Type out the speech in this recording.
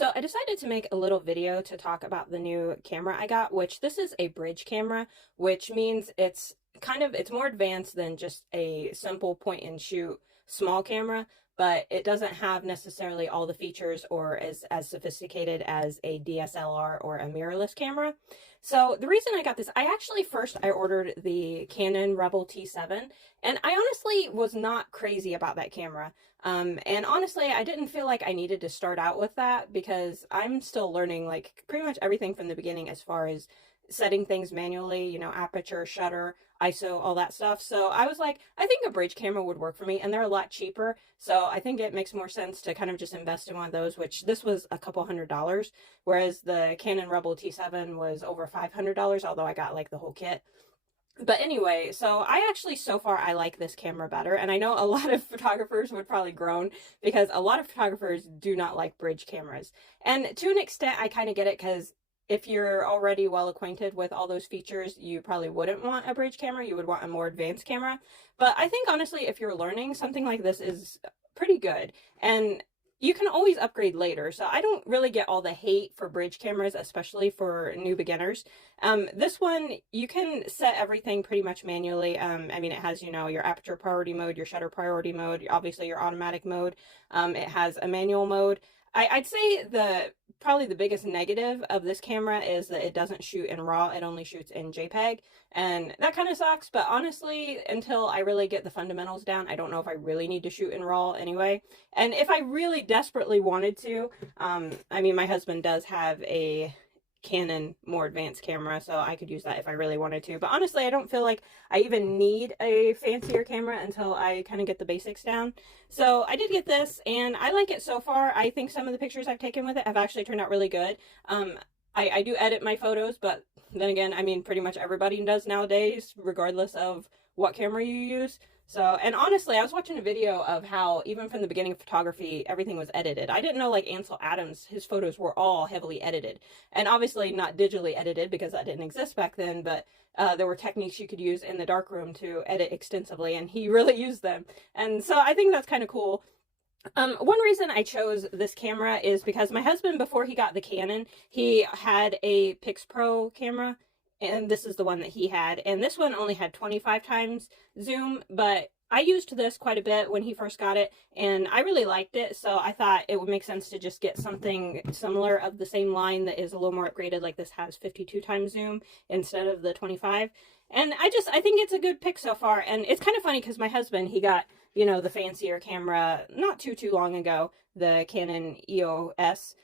So I decided to make a little video to talk about the new camera I got, which this is a bridge camera, which means it's more advanced than just a simple point and shoot small camera, but it doesn't have necessarily all the features or is as sophisticated as a DSLR or a mirrorless camera. So the reason I got this, I ordered the Canon Rebel T7, and I honestly was not crazy about that camera. And honestly, I didn't feel like I needed to start out with that because I'm still learning like pretty much everything from the beginning as far as setting things manually, aperture, shutter, ISO, all that stuff. So I was like, I think a bridge camera would work for me, and they're a lot cheaper. So I think it makes more sense to kind of just invest in one of those, which this was a couple $100, whereas the Canon Rebel T7 was over $500, although I got like the whole kit. But anyway, so far I like this camera better, and I know a lot of photographers would probably groan because a lot of photographers do not like bridge cameras. And to an extent, I kind of get it because if you're already well acquainted with all those features, you probably wouldn't want a bridge camera. You would want a more advanced camera. But I think honestly, if you're learning, something like this is pretty good. And you can always upgrade later. So I don't really get all the hate for bridge cameras, especially for new beginners. This one, you can set everything pretty much manually. It has, your aperture priority mode, your shutter priority mode, obviously your automatic mode. It has a manual mode. I'd say probably the biggest negative of this camera is that it doesn't shoot in RAW, it only shoots in JPEG, and that kind of sucks, but honestly, until I really get the fundamentals down, I don't know if I really need to shoot in RAW anyway. And if I really desperately wanted to, my husband does have a Canon more advanced camera, so I could use that if I really wanted to. But honestly, I don't feel like I even need a fancier camera until I kind of get the basics down. So I did get this, and I like it so far. I think some of the pictures I've taken with it have actually turned out really good. I do edit my photos, but then again, pretty much everybody does nowadays, regardless of what camera you use. So, and honestly, I was watching a video of how even from the beginning of photography, everything was edited. I didn't know like Ansel Adams, his photos were all heavily edited. And obviously not digitally edited because that didn't exist back then, but there were techniques you could use in the darkroom to edit extensively, and he really used them. And so I think that's kind of cool. One reason I chose this camera is because my husband, before he got the Canon, he had a Pixpro camera, and this is the one that he had, and this one only had 25 times zoom, but I used this quite a bit when he first got it, and I really liked it, so I thought it would make sense to just get something similar of the same line that is a little more upgraded, like this has 52 times zoom instead of the 25. And I think it's a good pick so far. And it's kind of funny because my husband, he got, the fancier camera not too long ago, the Canon EOS.